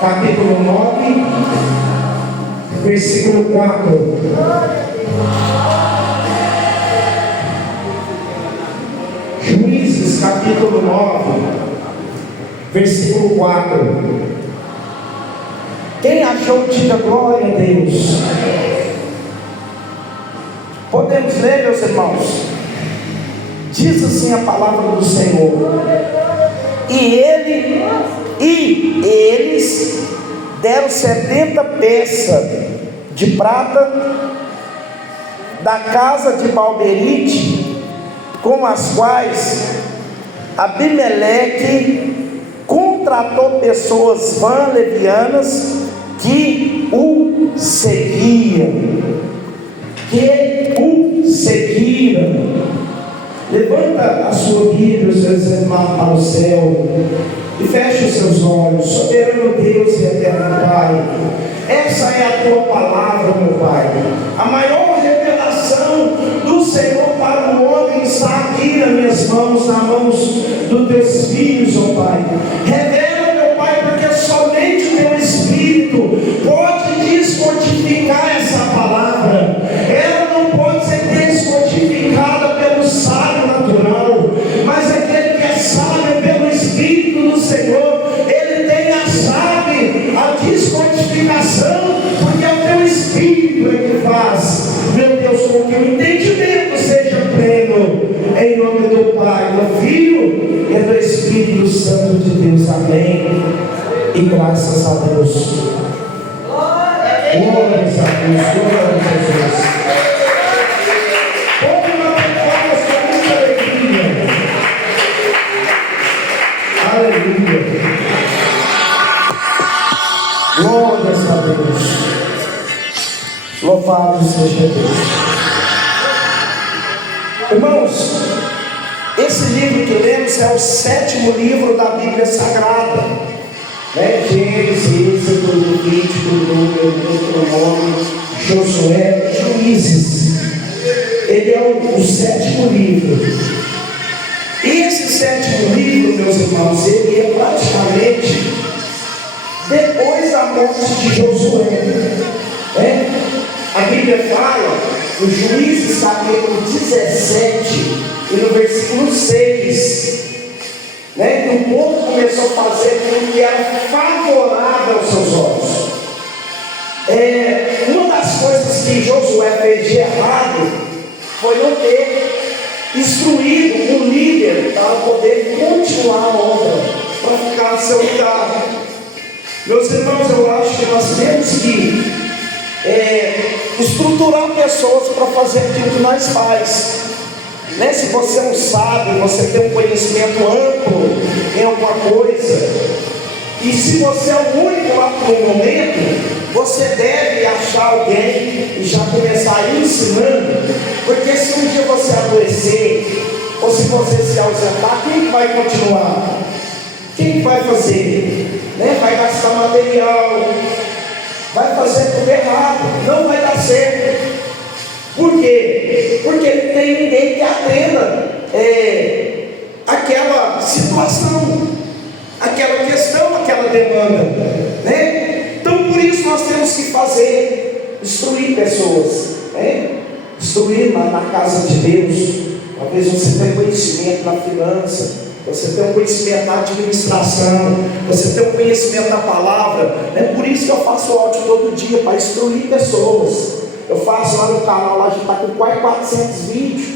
capítulo 9, versículo 4. Juízes, capítulo 9, versículo 4. Quem achou, diga glória a Deus. Podemos ler, meus irmãos? Diz assim a palavra do Senhor: e eles deram 70 peças de prata da casa de Balberite, com as quais Abimeleque contratou pessoas vãs levianas que o seguiam. Levanta a sua Bíblia, os seus irmãos, para o céu e feche os seus olhos. Soberano Deus e eterno Pai, essa é a tua palavra, meu Pai. A maior revelação do Senhor para o homem está aqui nas minhas mãos, nas mãos dos teus filhos, ó Pai. Revela, meu Pai, porque somente o teu Espírito pode descodificar essa palavra. Ela não pode ser descodificada pelo sábio natural, mas aquele que é sábio pelo Espírito do Senhor, ele tem a chave, a descodificação, porque é o teu Espírito que faz, meu Deus, com que o entendimento seja pleno, em nome do Pai, do Filho e do Espírito Santo de Deus. Amém. E graças a Deus. Glórias a Deus, glória a Jesus. Pode bater palmas com muita alegria. Aleluia. Glórias a Deus. Louvado seja Deus. Irmãos, esse livro que lemos é o 7º livro da Bíblia Sagrada. Gênesis, Êxodo, Levítico, Número, Deuteronômio, Josué, Juízes. Ele é o 7º livro. E esse 7º livro, meus irmãos, ele é praticamente depois da morte de Josué. A Bíblia fala, no Juízes capítulo 17 e no versículo 6, que o povo começou a fazer aquilo que era favorável aos seus olhos. Uma das coisas que Josué fez de errado foi não ter instruído um líder para poder continuar a obra, para ficar no seu lugar. Meus irmãos, eu acho que nós temos que estruturar pessoas para fazer aquilo que nós faz. Se você não sabe, você tem um conhecimento amplo em alguma coisa, e se você é o único lá por um momento, você deve achar alguém e já começar ensinando, porque se um dia você adoecer, ou se você se ausentar, quem vai continuar? Quem vai fazer? Vai gastar material, vai fazer tudo errado, não vai dar certo. Por quê? Porque não tem ninguém que atenda aquela situação, aquela questão, aquela demanda, Então por isso nós temos que instruir pessoas, instruir na casa de Deus. Talvez você tenha conhecimento na finança, você tem um conhecimento na administração, você tem um conhecimento na palavra. Por isso que eu faço áudio todo dia, para instruir pessoas. Eu faço lá no canal, lá a gente está com quase 400 vídeos,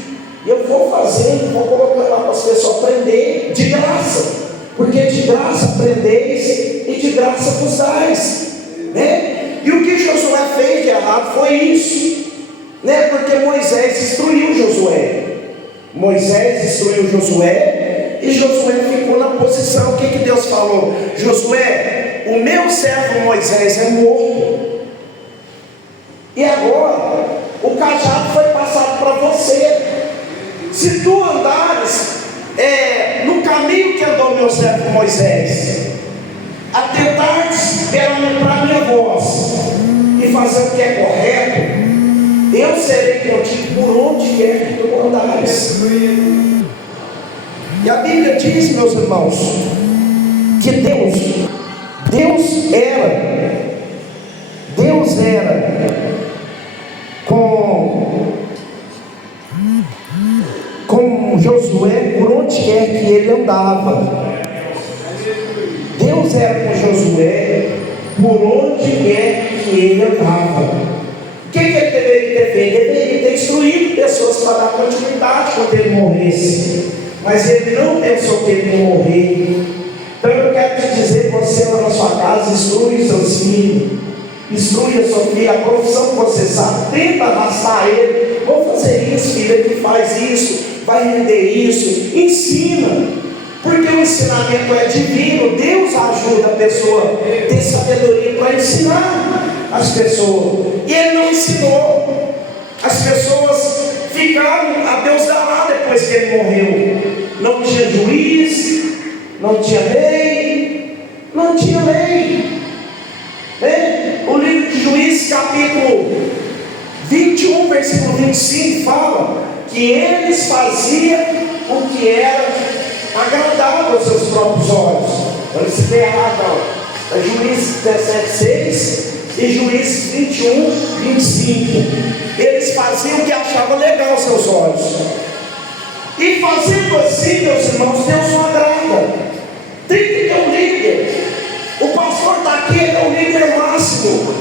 e eu vou fazendo, vou colocando lá para as pessoas aprender de graça, porque de graça aprendeis e de graça vos dais, E o que Josué fez de errado foi isso, porque Moisés instruiu Josué. E Josué ficou na posição. O que Deus falou? Josué, o meu servo Moisés é morto, e agora o cajado foi passado para você. Se tu andares no caminho que andou meu servo Moisés, atentares para a minha voz e fazer o que é correto, eu serei contigo por onde quer que tu andares. E a Bíblia diz, meus irmãos, que Deus Deus era com Josué por onde quer que ele andava. Deus era com Josué por onde quer que ele andava. O que ele deveria ter feito? Ele deveria ter instruído pessoas para dar continuidade quando ele morresse. Mas ele não pensou que ele ia morrer. Então eu quero te dizer, você lá na sua casa, instrui seus filhos, instrui a sua filha, a profissão que você sabe, tenta arrastar ele. Vou fazer isso, filha, ele faz isso, vai render isso, ensina, porque o ensinamento é divino. Deus ajuda a pessoa a ter sabedoria para ensinar as pessoas, e ele não ensinou. As pessoas ficaram a Deus dará depois que ele morreu. Não tinha juiz, não tinha rei, não tinha lei. O livro de Juízes, capítulo 21, versículo 25, fala que eles faziam o que era agradável aos seus próprios olhos. Olha, se tem errado, é Juízes 17:6 e Juízes 21, 25. Eles faziam o que achavam legal aos seus olhos. E fazendo assim, meus irmãos, Deus não agrada. Tem que ter um líder. O pastor está aqui, ele é o líder máximo,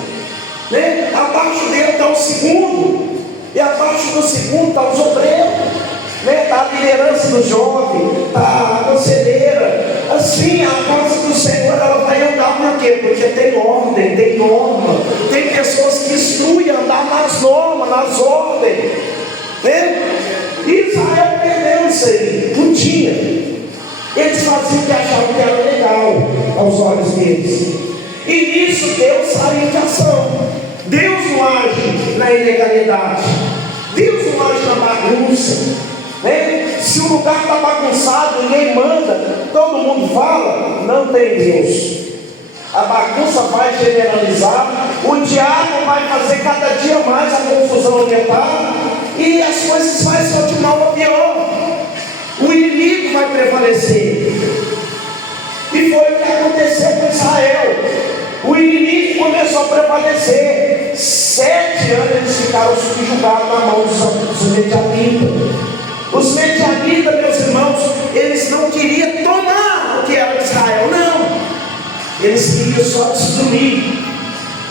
né? Abaixo dele está o segundo, e abaixo do segundo está os obreiros, né? Está a liderança do jovem, está a conselheira. Assim, a casa do Senhor ela vai andar. Por quê? Porque tem ordem, tem norma. Tem pessoas que instruem a andar nas normas, nas ordens, né? Israel perdeu isso aí, não tinha. Eles faziam o que achavam que era legal aos olhos deles, e nisso Deus saiu de ação. Deus não age na ilegalidade, Deus não age na bagunça, né? Se o lugar está bagunçado, ninguém manda, todo mundo fala, não tem Deus. A bagunça vai generalizar, o diabo vai fazer cada dia mais a confusão aumentar, e as coisas vão só de mal a pior. O inimigo vai prevalecer. E foi o que aconteceu com Israel. O inimigo começou a prevalecer. 7 anos eles ficaram subjugados na mão dos medianitas. Os medianitas, meus irmãos, eles não queriam tomar o que era de Israel, não. Eles queriam só destruir.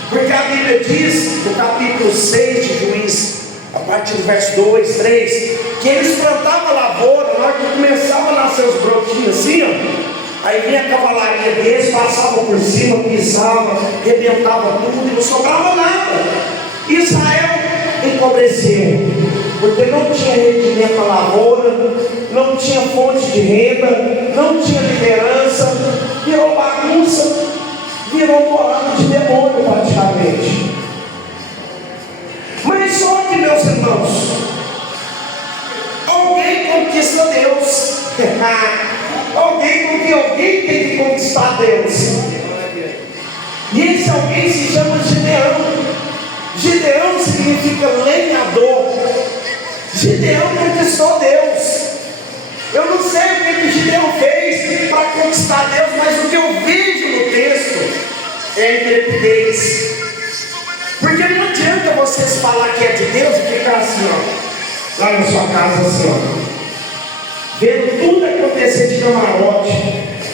Porque a Bíblia diz, no capítulo 6 de Juízes, a partir do verso 2, 3, que eles plantavam a lavoura, na hora que começavam a nascer os brotinhos assim, ó, aí vinha a cavalaria deles, passava por cima, pisava, rebentava tudo e não sobrava nada. Israel empobreceu, porque não tinha rendimento na lavoura, não tinha fonte de renda, não tinha liderança, virou bagunça, virou morada de demônio praticamente. Mas só que, meus irmãos, alguém conquista Deus. Alguém tem que conquistar Deus. E esse alguém se chama Gideão. Gideão significa lenhador. Gideão conquistou Deus. Eu não sei o que Gideão fez para conquistar Deus, mas o que eu vejo no texto é intrepidez. Porque não adianta vocês falar que é de Deus e ficar assim, ó, lá na sua casa, assim, ó, vendo tudo acontecer de camarote.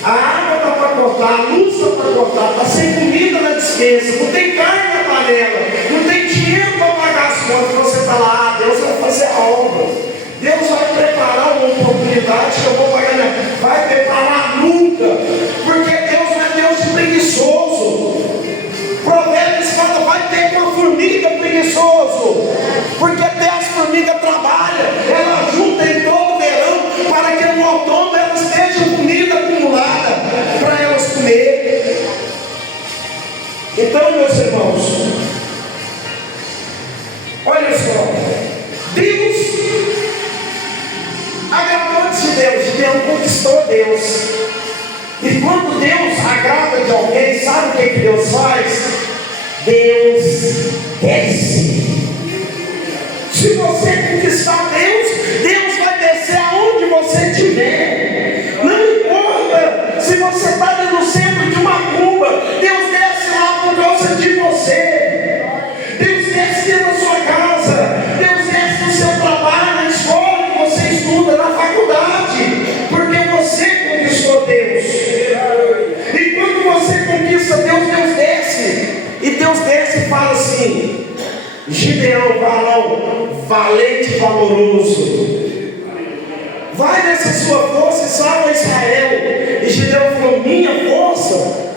A água está para cortar, a luz está para cortar, está sem comida na despensa, não tem carne na panela, não tem dinheiro para pagar as contas. Você está lá, Deus vai fazer a obra, Deus vai preparar uma oportunidade que eu vou pagar, vai preparar nunca, porque Deus não é Deus de preguiçoso. Provérbios fala, vai ter uma formiga preguiçoso, porque até as formigas trabalham, elas juntam em todo o verão, para que no outono elas tenham comida acumulada, para elas comer. Então, meus irmãos, olha só, Deus agradou de Deus, Deus conquistou Deus. E quando Deus agrada de alguém, sabe o que Deus faz? Deus desce. Se você conquistar Deus, Deus vai descer aonde você estiver. Não importa se você está no centro de uma curva, Gideão, varão valente e valoroso, vai nessa sua força e salva Israel. E Gideão falou: minha força?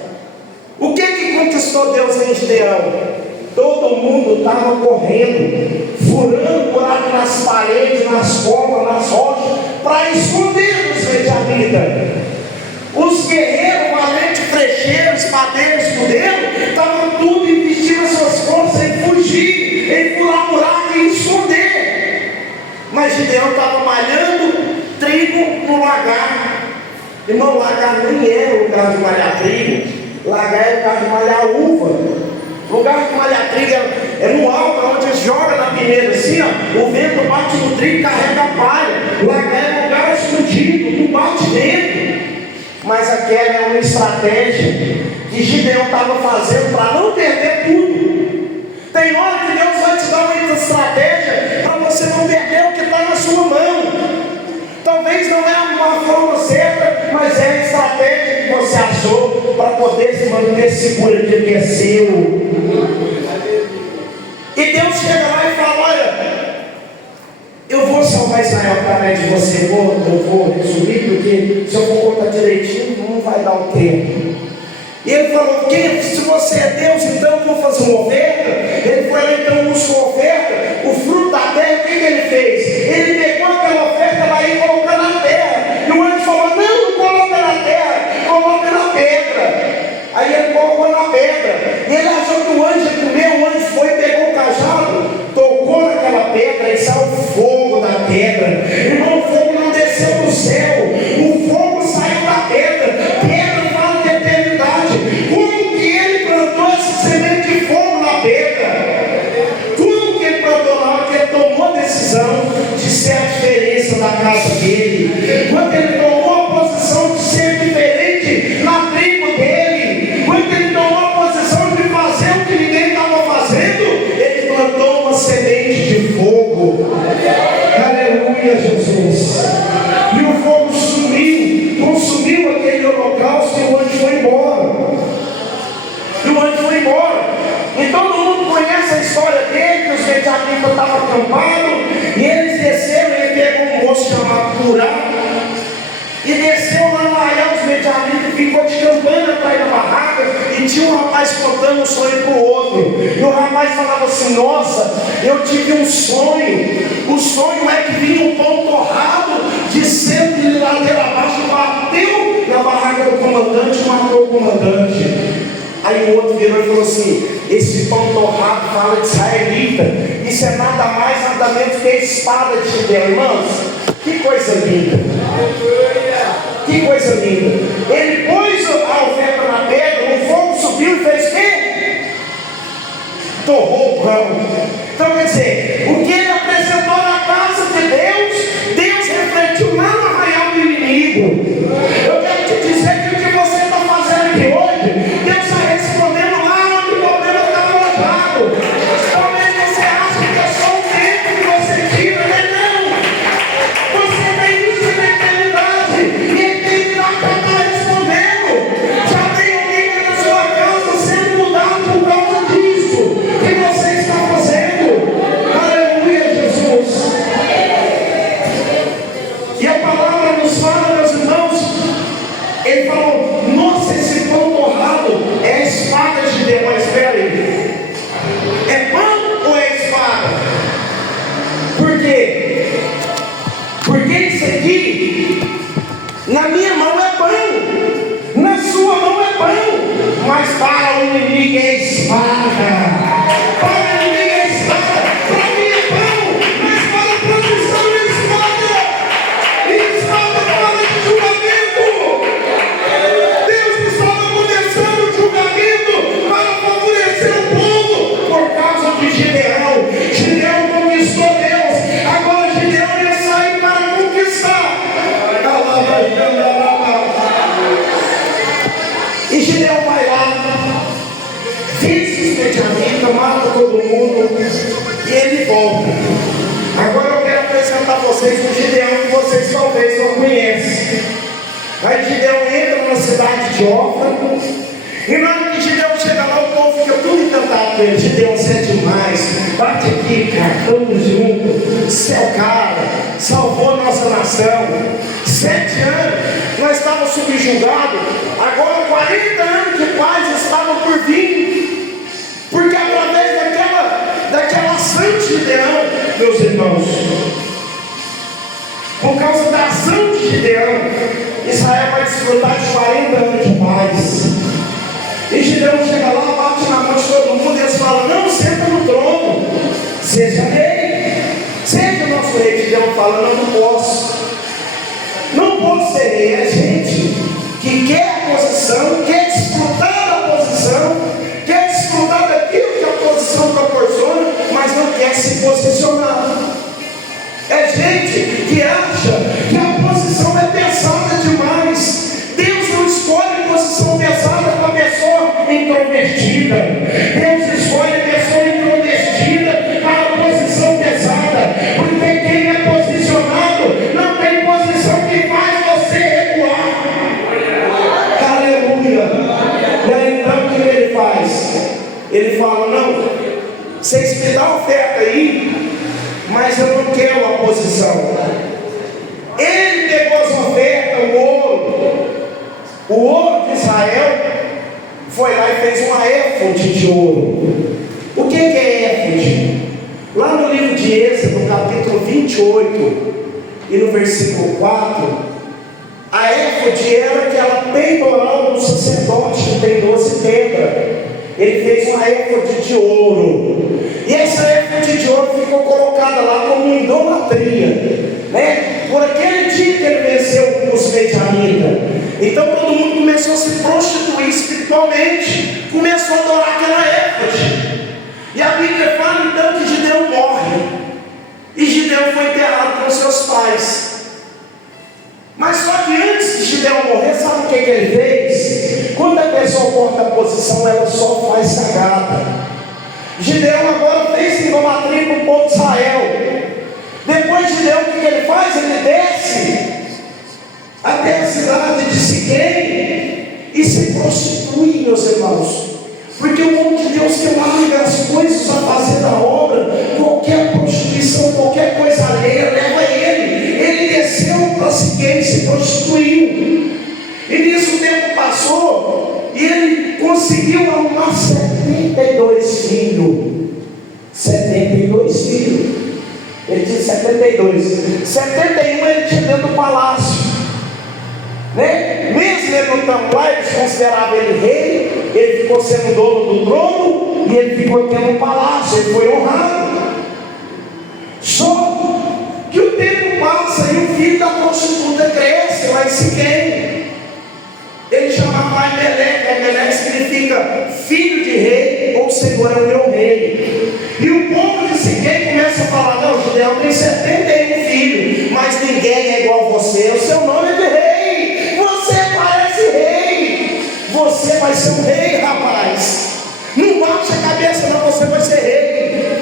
O que conquistou Deus em Gideão? Todo mundo estava correndo, furando buraco nas paredes, nas covas, nas rochas, para esconder os medianitas. Os guerreiros, valentes, frecheiros, espadeiros, escudeiros, estavam tudo investindo as suas forças em fugir, em furar buraco e esconder. Mas Gideão estava malhando trigo no lagar. Irmão, lagar nem era o lugar de malhar trigo, lagar era o lugar de malhar uva. O lugar de malhar trigo é no alto, onde eles jogam na peneira assim, ó, o vento bate no trigo e carrega a palha. O lagar é um lugar escondido, não bate dentro. Mas aquela é uma estratégia que Gideão estava fazendo para não perder tudo. Tem hora que Deus vai te dar uma estratégia para você não perder o que está na sua mão. Talvez não é uma forma certa, mas é a estratégia que você achou para poder se manter seguro de que é seu. E Deus chega lá e fala: olha, eu vou salvar Israel através de você. Eu vou resumir, porque se eu for contar direitinho, não vai dar o tempo. E ele falou: se você é Deus, então eu vou fazer uma oferta. Ele foi lá, então buscou a oferta. O fruto da terra, o que ele fez? Ele pegou aquela oferta lá e colocou na terra. E o anjo falou: não coloca na terra, coloca na pedra. Aí ele colocou na pedra. E ele achou que o anjo ia comer. O anjo foi, pegou o cajado, tocou naquela pedra e saiu fogo da pedra. Irmão, o fogo não desceu do céu, o fogo saiu da pedra. Pedra fala de eternidade. Como que ele plantou essa semente de fogo na pedra? Como que ele plantou na hora que ele tomou a decisão de ser a diferença da casa dele? Quando ele tomou a posição de ser diferente na tribo dele, quando ele tomou a posição de fazer o que ninguém estava fazendo, ele plantou uma semente de fogo. Aleluia, Jesus. E o fogo sumiu, consumiu aquele holocausto, e o anjo foi embora. E todo mundo conhece a história dele, que os medianitas estavam acampados, e eles desceram. Ele pegou um moço chamado Purá e desceu lá no arraial dos medianitas, ficou descampando atrás da barraca, e tinha um rapaz contando um sonho para o outro. E o rapaz falava assim: nossa, eu tive um sonho. O sonho é que vinha um pão torrado de centro de ladeira abaixo, bateu na barraca do comandante e matou o comandante. Aí o outro virou e falou assim: esse pão torrado fala de israelita. Isso é nada mais, nada menos que a espada de Gideão. Irmãos, que coisa linda. Que coisa linda. Ele pôs a oferta na pedra, o fogo subiu e fez o quê? Torrou o pão. Então quer dizer, o que ele apresentou na casa de Deus, Deus refletiu lá no arraial do inimigo. Eu quero te dizer que o que você está fazendo aqui hoje, Deus está respondendo lá onde o problema está alojado. Talvez você ache que é só o tempo que você tira, mas não. Você tem isso na eternidade, e a eternidade já está respondendo. Já tem alguém na sua casa sendo mudado por causa disso que você está fazendo. Aleluia, Jesus. E a palavra nos fala, meus irmãos, ele falou: nossa, esse pão torrado é a espada de Deus. Mas espera aí, é pão ou é espada? Por quê? Porque isso aqui, na minha mão é pão, na sua mão é pão, mas para o inimigo é espada. Para o inimigo é espada, para mim é pão, mas para a proteção é espada. E espada fala de julgamento. Deus estava começando o julgamento para favorecer o povo por causa de Gideão. Gideão conquistou Deus, agora Gideão ia sair para conquistar. E Gideão vai lá, vence os medianitas, mata todo mundo, e ele volta. Agora eu quero apresentar a vocês o Gideão que vocês talvez não conhecem. Aí Gideão entra na cidade de Ofra, e na hora que Gideão chega lá, o povo fica tudo encantado. contato com ele. Gideão, você é demais. Bate aqui, cara. Tamo junto. Você é o cara. Salvou a nossa nação. 7 anos. Nós estávamos subjugados. Agora 40 anos de paz estavam por vir. Porque através daquela ação de Gideão, meus irmãos, por causa da ação de Gideão, Israel vai desfrutar de 40 anos de paz. E Gideão chega lá, bate na mão de todo mundo e eles falam: não, senta no trono, seja rei, seja o nosso rei. Gideão fala: não posso, não posso ser rei. É gente que quer a posição, quer desfrutar da posição, quer desfrutar daquilo que a posição proporciona, mas não quer se posicionar. É gente que acha que a posição é pesada demais. Deus não escolhe posição pesada para pessoa introvertida. Deus escolhe pessoa introvertida para a posição pesada. Porque quem é posicionado não tem posição que faz você recuar. Aleluia. E aí então o que ele faz? Ele fala: não, vocês me dão oferta aí, mas eu não quero a posição. Ele pegou as ofertas, o ouro de Israel, foi lá e fez uma éfode de ouro. O que é éfode? Lá no livro de Êxodo, no capítulo 28 e no versículo 4, a éfode era aquela peitoral do sacerdote que tem 12 pedras. Ele fez uma éfode de ouro. E essa éfode de ouro ficou colocada lá como uma idolatria, né? Por aquele dia que ele venceu os medianitas. Então todo mundo começou a se prostituir espiritualmente, começou a adorar aquela éfode. E a Bíblia fala então que Gideão morre. E Gideão foi enterrado com seus pais. Mas só que antes de Gideão morrer, sabe o que ele fez? Quando a pessoa corta a posição, ela só faz cagada. Gideão agora fez idolatria para o povo de Israel. Depois de Gideão, o que ele faz? Ele desce até a cidade de Siquém e se prostitui, meus irmãos. Porque o homem de Deus que larga as coisas a fazer da obra, qualquer prostituição, qualquer coisa alheia, leva ele. Ele desceu para Siquém e se prostituiu. E nisso o tempo passou e ele conseguiu arrumar 72 filhos. 72 filhos. Ele tinha 72. 71 ele tinha dentro do palácio. Né? Mesmo ele não estando lá, eles consideravam ele rei. Ele ficou sendo dono do trono e ele ficou tendo um palácio. Ele foi honrado. Só que o tempo passa e o filho da prostituta cresce lá em Siquém. Ele chamava Aimeleque. Aimeleque significa filho de rei, ou Senhor é o meu rei. E o povo de Siquém começa a falar: não, Gideão tem 71 filhos, mas ninguém é igual a você. O seu nome é de rei, você parece rei, você vai ser um rei, rapaz. Não baixa a cabeça não, você vai ser rei.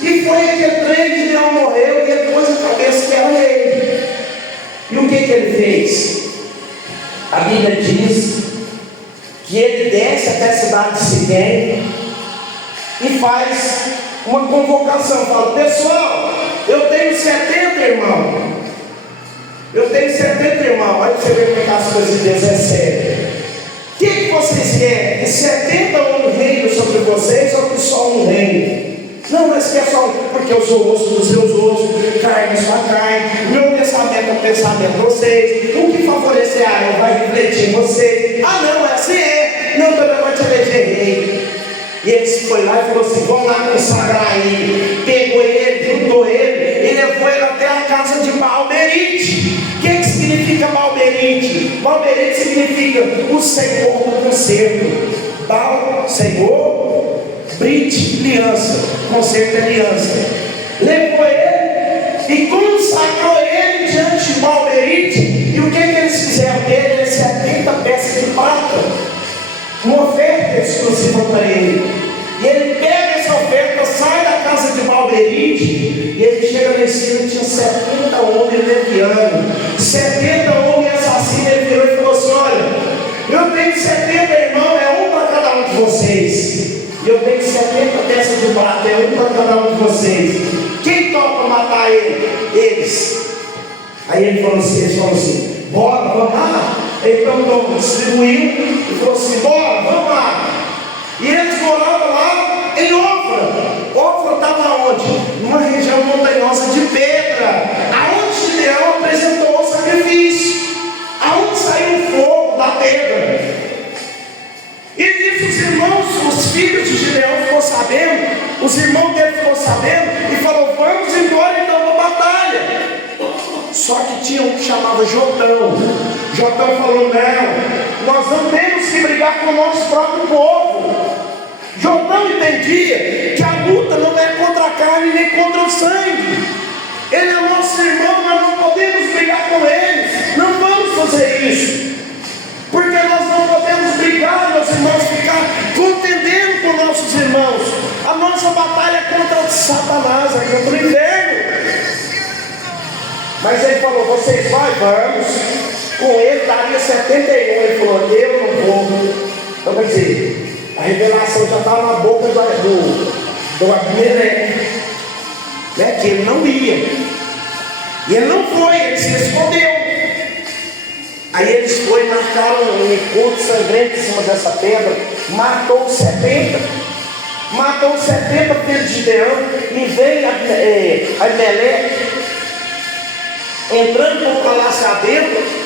E foi aquele trem que Gideão morreu e ele pôs a cabeça que era rei. E o que ele fez? A Bíblia diz que ele desce até a cidade de Siquém e faz uma convocação. Fala: pessoal, eu tenho 70 irmãos. Eu tenho 70 irmãos. Olha você ver como é que as coisas de Deus é sério. O que vocês querem? Que 70 homens reinem sobre vocês ou que só um reine? Não, mas que é só porque eu sou osso dos seus ossos, carne sua carne, meu pensamento é o pensamento de vocês, o que favorecer a eu vai refletir em vocês. Ah não, é assim é, não, eu vou te eleger rei. E ele foi lá e falou assim: vamos lá consagrar ele. Pegou ele, juntou ele e levou ele até a casa de Baal-berite. O que significa Baal-berite? Baal-berite significa o Senhor do concerto. Baal, Senhor, Brit, aliança, concerto é aliança. Levou ele e consagrou ele diante de Baal-berite. E o que eles fizeram dele? 70 peças de prata, uma oferta exclusiva para ele. E ele pega essa oferta, sai da casa de Baal-berite e ele chega nesse dia, tinha 70 homens levianos, 70 homens assassinos. Ele virou e falou assim: olha, eu tenho 70 irmãos, é um para cada um de vocês. e eu tenho 70 peças de prata, é um para cada um de vocês. Quem topa matar eles? Aí eles falaram assim, bora, vamos lá. Então Tom distribuiu e falou assim, bora, vamos lá. E eles moravam lá em Ofra. Ofra estava onde? Numa região montanhosa de pedra, aonde Gideão apresentou o sacrifício, aonde saiu o fogo da pedra. E nisso os irmãos, os filhos de Gideão ficou sabendo, os irmãos dele ficou sabendo e falou, vamos embora então para a batalha. Só que tinha um que chamava Jotão. Jotão falou, não, nós não temos que brigar com o nosso próprio povo. Jotão entendia que a luta não é contra a carne nem contra o sangue. Ele é nosso irmão, nós não podemos brigar com eles. Não vamos fazer isso. Porque nós não podemos brigar, meus irmãos, ficar contendendo com nossos irmãos. A nossa batalha é contra Satanás, é contra o inferno. Mas ele falou, vocês vamos. Com ele daria 71. Ele falou, eu não vou. Então quer dizer, a revelação já estava na boca do Abimeleque, né, que ele não ia. E ele não foi, ele se escondeu. Aí eles foram e marcaram um encontro sangrento em cima dessa pedra. Matou 70. Matou 70 filhos de Gideão. E veio Abimeleque entrando no palácio adentro.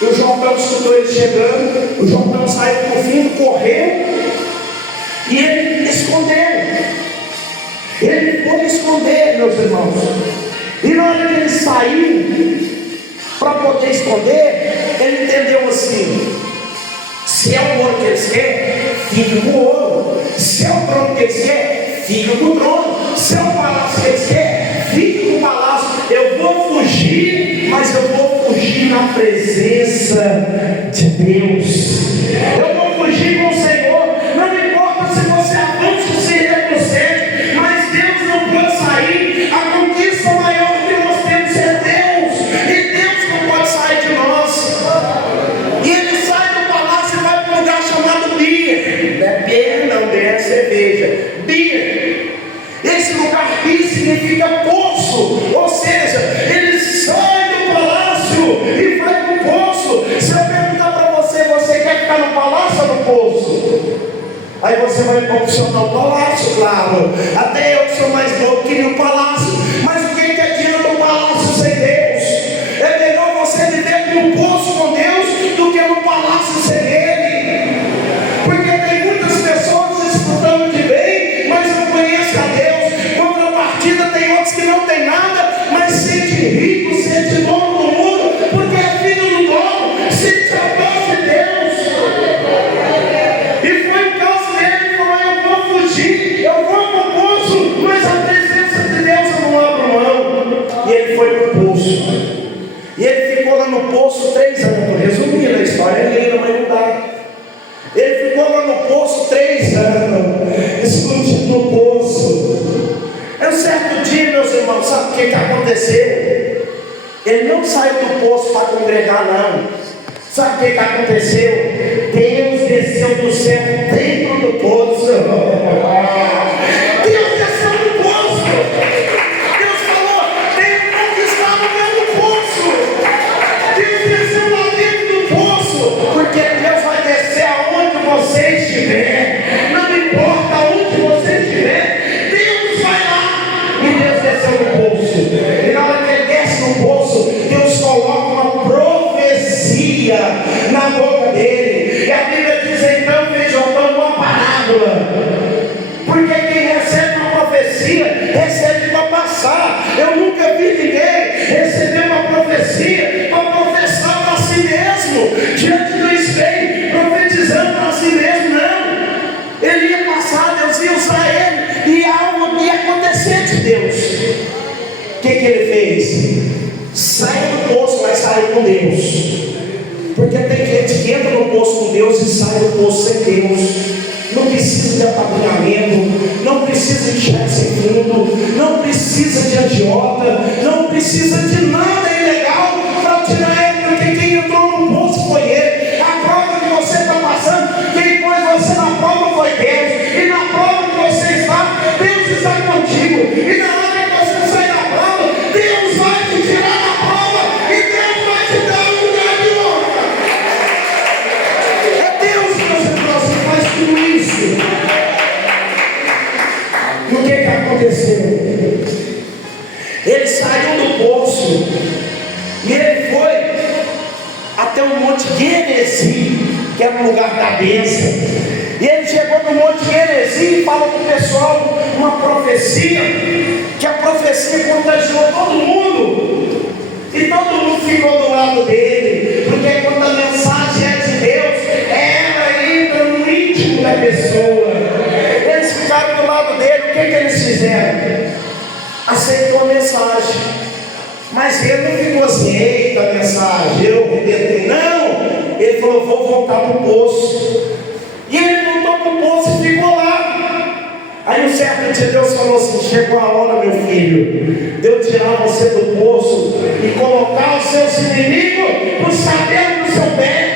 E o Jordão escutou ele chegando. O Jordão saiu por fim, correu. E ele escondeu. Ele foi esconder, meus irmãos. E na hora que ele saiu para poder esconder, ele entendeu assim: se é o ouro que eles querem, fica com o ouro. Se é o trono que eles querem, fica com o trono. Se é o palácio que eles querem, fica com o palácio. Eu vou fugir, mas eu vou fugir na presença de Deus. Eu vou fugir com o Senhor. Não importa se você avança ou se retrocede, mas Deus não pode sair. A conquista maior que nós temos é Deus, e Deus não pode sair de nós. E ele sai do palácio e vai para um lugar chamado Beer. Não é beer, não, beer é cerveja. Beer. Esse lugar Beer significa poço, ou seja, ele sai do palácio e vai para o poço. Se eu perguntar para você, você quer ficar no palácio ou no poço? Aí você vai opcionar o palácio, claro. Até eu que sou mais novo queria o palácio. Mas o que adianta o palácio sem Deus? É melhor você viver no poço com Deus do que no palácio sem Ele. Porque tem muitas pessoas desfrutando de bem, mas não conhecem a Deus. Contrapartida, tem outros que não tem nada, mas sente rico, sente dono do mundo, porque é filho do dono, sente a paz de Deus. E foi o caso dele, ele falou: eu vou fugir, eu vou para o poço, mas a presença de Deus eu não abro mão. E ele foi para o poço. E ele ficou lá no poço 3 anos. Resumindo, a história é linda, mas não dá. Ele ficou lá no poço 3 anos, escondido no poço. É um certo dia, meus irmãos, sabe o que aconteceu? Ele não saiu do poço para congregar, não. Sabe o que aconteceu? Deus desceu do céu dentro do poço. Deus desceu do poço. Deus falou: tem que conquistar o meu poço. Deus desceu lá dentro do poço, porque Deus vai descer aonde você estiver. Não importa aonde você estiver, Deus vai lá. E Deus desceu no poço. E na hora que ele desce no poço, Deus coloca uma profecia na boca dele. E a Bíblia diz: então fez Jotão uma parábola. Porque quem recebe uma profecia, recebe para passar. Eu nunca vi ninguém receber uma profecia para professar para si mesmo, diante do espelho, profetizando para si mesmo. Não. Ele ia passar, Deus ia usar ele, e algo ia acontecer de Deus. O que ele fez? Saiu do poço, mas saiu com Deus. Porque tem gente que entra no poço com Deus e sai do poço sem Deus. Não precisa de apadrinhamento, não precisa de cheque sem fundo, não precisa de agiota, não precisa de nada ilegal para tirar ele, porque quem entrou no poço foi ele. A prova que você está passando, quem pôs você na prova foi Deus. E que era o lugar da bênção. E ele chegou no Monte Gerizim e falou para o pessoal uma profecia, que a profecia contagiou todo mundo, e todo mundo ficou do lado dele, porque quando a mensagem é de Deus, ela entra no íntimo da pessoa. Eles ficaram do lado dele. O que eles fizeram? Aceitou a mensagem, mas ele não ficou assim: eita, a mensagem, eu rebentei. Não, ele falou: vou voltar para o poço. E ele voltou para o poço e ficou lá. Aí um certo dia Deus falou assim: chegou a hora, meu filho, de eu tirar você do poço e colocar os seus inimigos por saber do seu pé.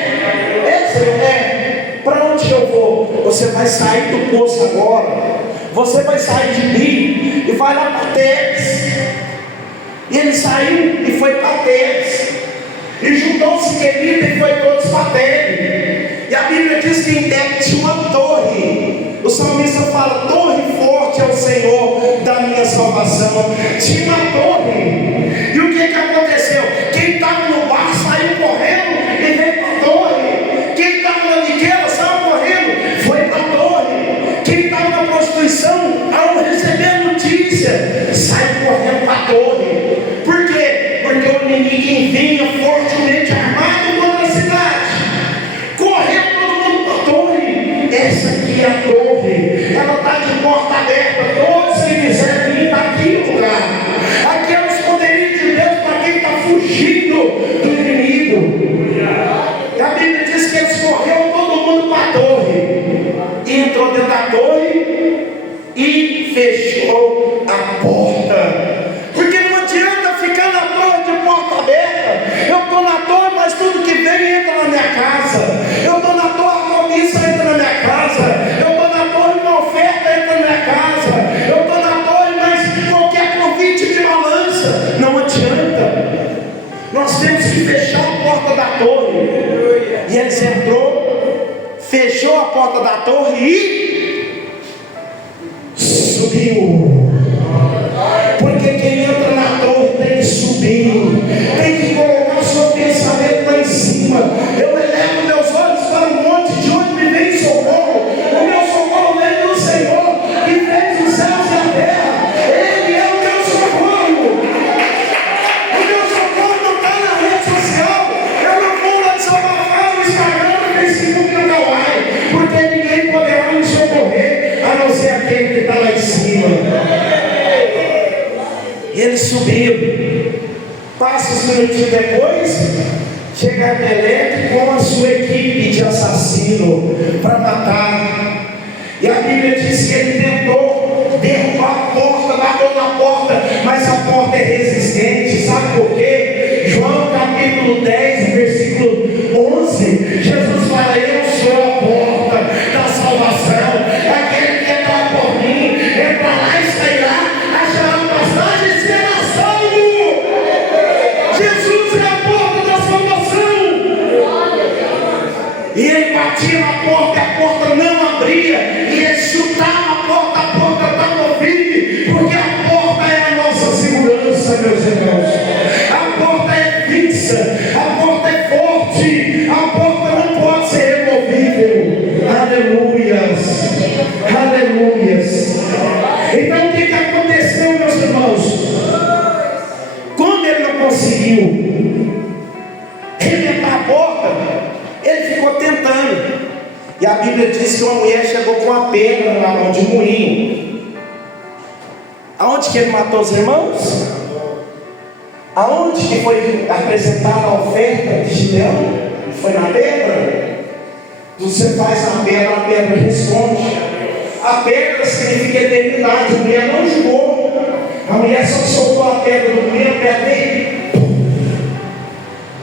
Para onde eu vou? Você vai sair do poço agora. Você vai sair de mim e vai lá para Tebes. E ele saiu e foi para Tebes. E juntou-se Querida e foi todos para Tebes. E a Bíblia diz que em Tebes tinha uma torre. O salmista fala: torre forte é o Senhor da minha salvação. Tinha uma torre. E o que aconteceu? Quem estava no bar saiu correndo e veio para a torre. Quem estava na biqueira saiu correndo, foi para a torre. Quem estava na prostituição, ao receber a notícia, saiu correndo para a torre. Por quê? Porque o inimigo vinha fortemente armado contra a cidade. Correu todo mundo para a torre. Essa aqui é a torre. Ela está de porta aberta. Todos que quiserem vir, está aqui o lugar. Aqui é o esconderijo de Deus para quem está fugindo do inimigo. E a Bíblia diz que eles correram todo mundo para a torre. E entrou dentro da torre e fechou a porta. Porque não adianta ficar na torre de porta aberta. Eu estou na torre, mas tudo que vem entra na minha casa. Eu estou na torre, a comissa entra na minha casa. Eu estou na torre, uma oferta entra na minha casa. Eu estou na torre, mas qualquer convite me balança. Não adianta. Nós temos que fechar a porta da torre. E eles entrou, fechou a porta da torre e subiu. Porque quem entra na torre tem que subir, tem que colocar o seu pensamento lá em cima. Eu elevo meus olhos para o monte, de onde me vem socorro. O meu socorro vem do Senhor, que fez os céus e a terra. Ele é o meu socorro. O meu socorro não está na rede social. Eu não vou lá desabafar no Instagram, no Facebook, no Kawaii, porque ninguém poderá me socorrer a não ser aquele que está lá em cima. E eles subiram. Passa uns minutinhos depois, chega Abimeleque com a sua equipe de assassino para matar. E a Bíblia diz que ele tentou derrubar a porta, bateu na porta, mas a porta é resistente. Sabe por quê? João capítulo 10, versículo 11, Jesus fala: eu sou a porta da salvação. Aquele que entra por mim, entra lá e sairá, achará passagem e será salvo. Jesus é a porta da salvação. E ele batia na porta, a porta não abria. E ele chutava a porta estava firme, porque a porta é a nossa segurança, meus irmãos. A porta é fixa, a porta é forte, a porta não pode ser removível. Aleluias, aleluias. Então o que aconteceu, meus irmãos? Quando ele não conseguiu arrebentar a porta, ele ficou tentando. E a Bíblia diz que uma mulher chegou com uma pedra na mão de moinho. Aonde que ele matou os irmãos? Aonde que foi apresentada a oferta de Gideão? Foi na pedra? Você faz a pedra responde. A pedra significa eternidade. A mulher não julgou. A mulher só soltou a pedra do meio, a pedra dele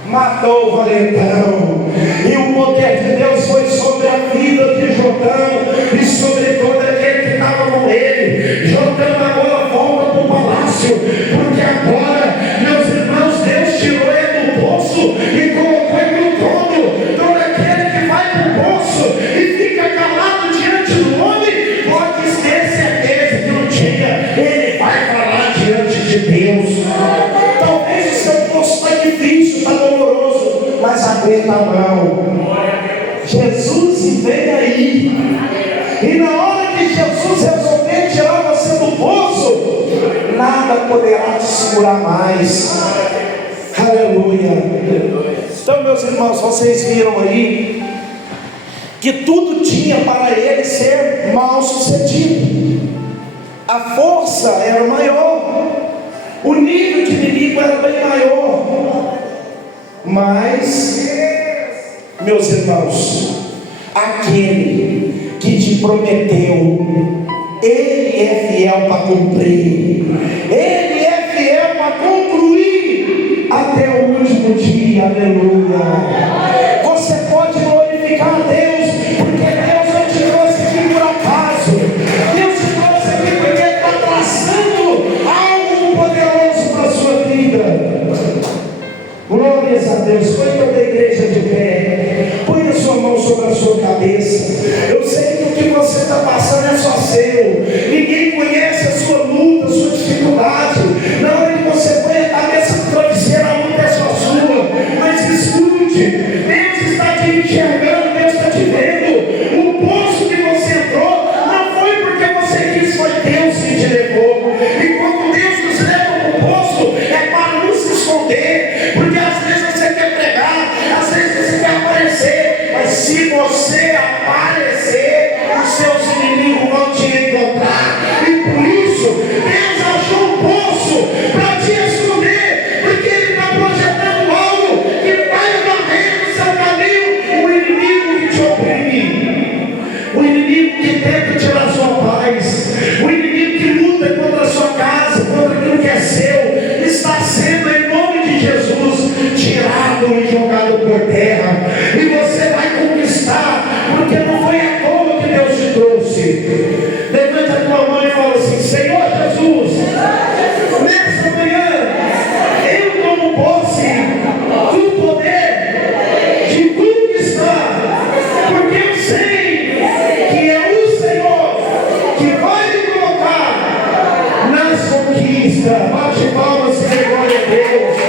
matou o valentão. E o poder de Deus foi sobre a vida de Jotão e sobre todo aquele que estava com ele. Jotão agora volta para o palácio, porque agora, meus irmãos, Deus tirou ele do poço e colocou ele no trono. Todo aquele que vai para o poço e fica calado diante do homem, pode ter certeza que um dia ele vai falar diante de Deus. Talvez o seu poço está difícil, está doloroso, mas aguenta a mão. vem aí. E na hora que Jesus resolver tirar você do poço, nada poderá te segurar mais. Aleluia. Então, meus irmãos, vocês viram aí que tudo tinha para ele ser mal sucedido. A força era maior, o nível de inimigo era bem maior. Mas, meus irmãos, aquele que te prometeu, ele é fiel para cumprir. Ele é fiel para concluir até o último dia. Aleluia. Você pode glorificar a Deus, porque Deus não te trouxe aqui por acaso. Deus te trouxe aqui porque Ele está traçando algo poderoso para a sua vida. Glórias a Deus. Põe toda a igreja de pé. Põe a sua mão sobre a sua cabeça. Eu sei que o que você está passando é só seu. Ninguém conhece a sua luta, a sua dificuldade. Na hora que você põe a cabeça no travesseiro, a luta é só sua. Mas escute, Deus está te enxergando, Deus está te vendo. O poço que você entrou não foi porque você quis, foi Deus que te levou. E quando Deus nos leva para o poço, é para nos esconder. Porque às vezes você quer pregar, às vezes você quer aparecer, mas se você aparecer, os seus inimigos vão te encontrar. E por isso, Deus achou um poço para te esconder, porque Ele está projetando algo que vai varrer no seu caminho o inimigo que te oprime, o inimigo que tenta tirar a sua paz, o inimigo que luta contra a sua casa, contra aquilo que é seu, está sendo em nome de Jesus tirado e jogado por terra. E você vai conquistar, porque não foi à toa que Deus te trouxe. Levanta a tua mão e fala assim: Senhor Jesus, nessa manhã eu tomo posse do poder de conquistar, porque eu sei que é o Senhor que vai me colocar nas conquistas. Bate palmas e dê glória a Deus.